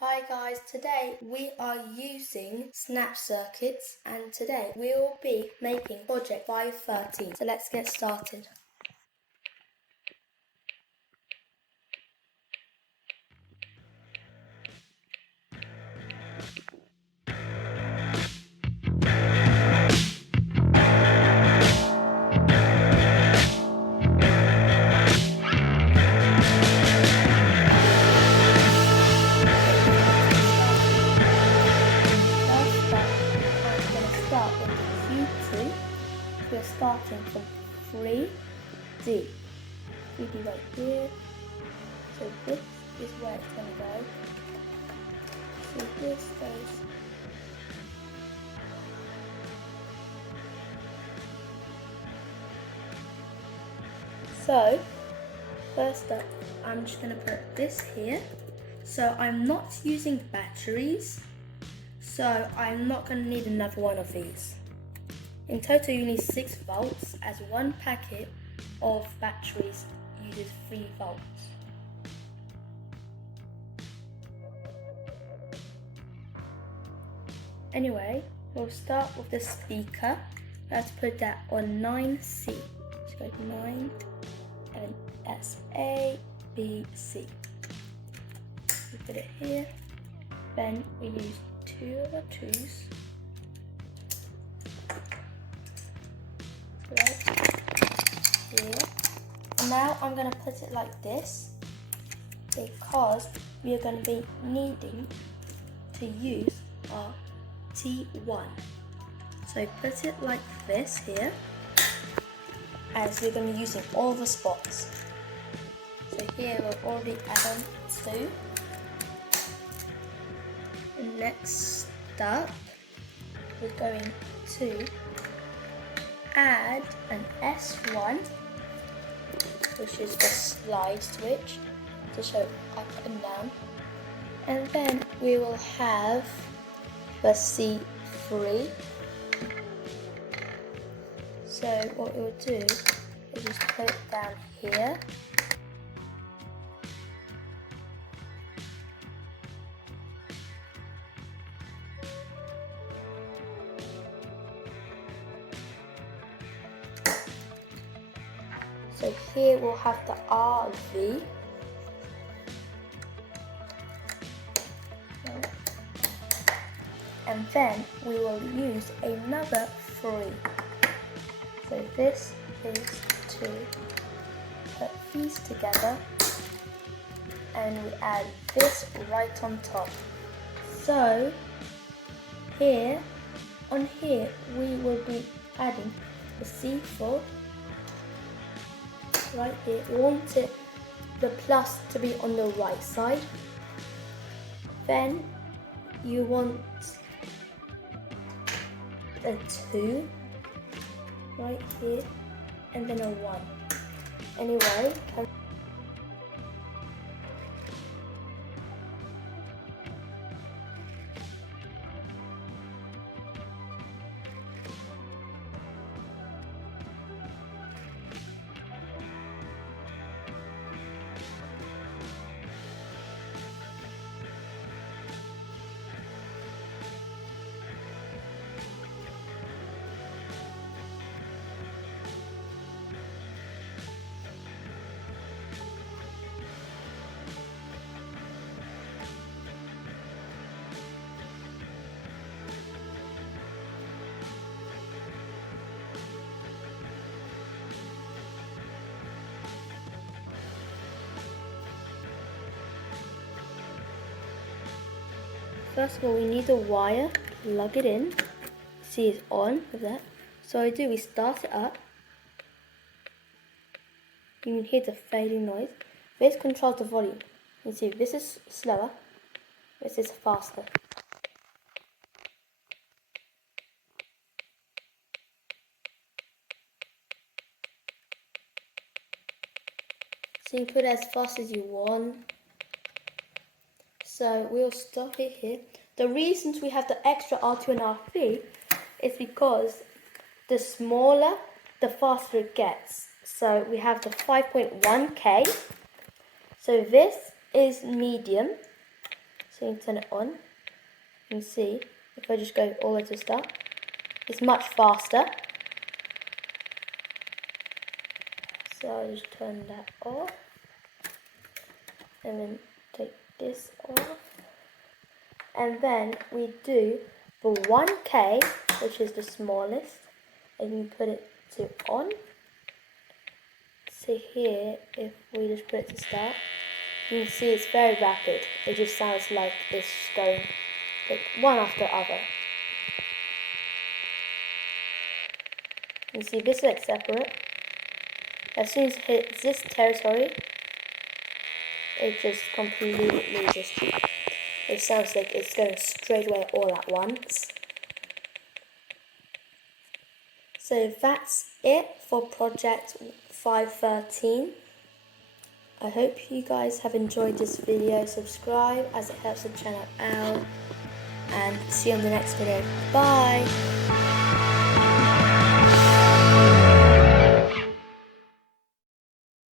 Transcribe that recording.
Hi guys, today we are using SnapCircuits and today we will be making project 513. So let's get started. Q2, we're starting from 3D. 3D right here. So this is where it's going to go. So this goes. So first up, I'm just going to put this here. So I'm not using batteries. So I'm not going to need another one of these. In total you need 6 volts as one packet of batteries uses 3 volts. Anyway, we'll start with the speaker. Let's put that on 9C. So go 9 and that's A, B, C. We put it here. Then we use 2 of the 2s. Right here. And now I'm going to put it like this because we are going to be needing to use our T1. So put it like this here as we're going to be using all the spots. So here we've already added 2. And next up we're going to add an S1, which is the slide switch to show up and down, and then we will have the C3. So what we'll do is just put it down here. So here we'll have the RV. And then we will use another 3. So this is to put these together and we add this right on top. So here, on here, we will be adding the C4 right here. We want the plus to be on the right side. Then you want a 2 right here and then a 1. Anyway, first of all, we need a wire, plug it in, see it's on with that. So we start it up. You can hear the fading noise. This controls the volume. You see, this is slower, this is faster. So you put it as fast as you want. So we'll stop it here. The reasons we have the extra R2 and R3 is because the smaller, the faster it gets. So we have the 5.1K. So this is medium. So you can turn it on. You can see, if I just go all the way to start, it's much faster. So I'll just turn that off. And then take this off. And then we do for 1K, which is the smallest, and you put it to on. So here, if we just put it to start, you can see it's very rapid. It just sounds like it's going like one after the other. You see this is like separate. As soon as it hits this territory, it just completely it sounds like it's going straight away all at once. So that's it for project 513. I hope you guys have enjoyed this video. Subscribe as it helps the channel out. And see you on the next video. Bye!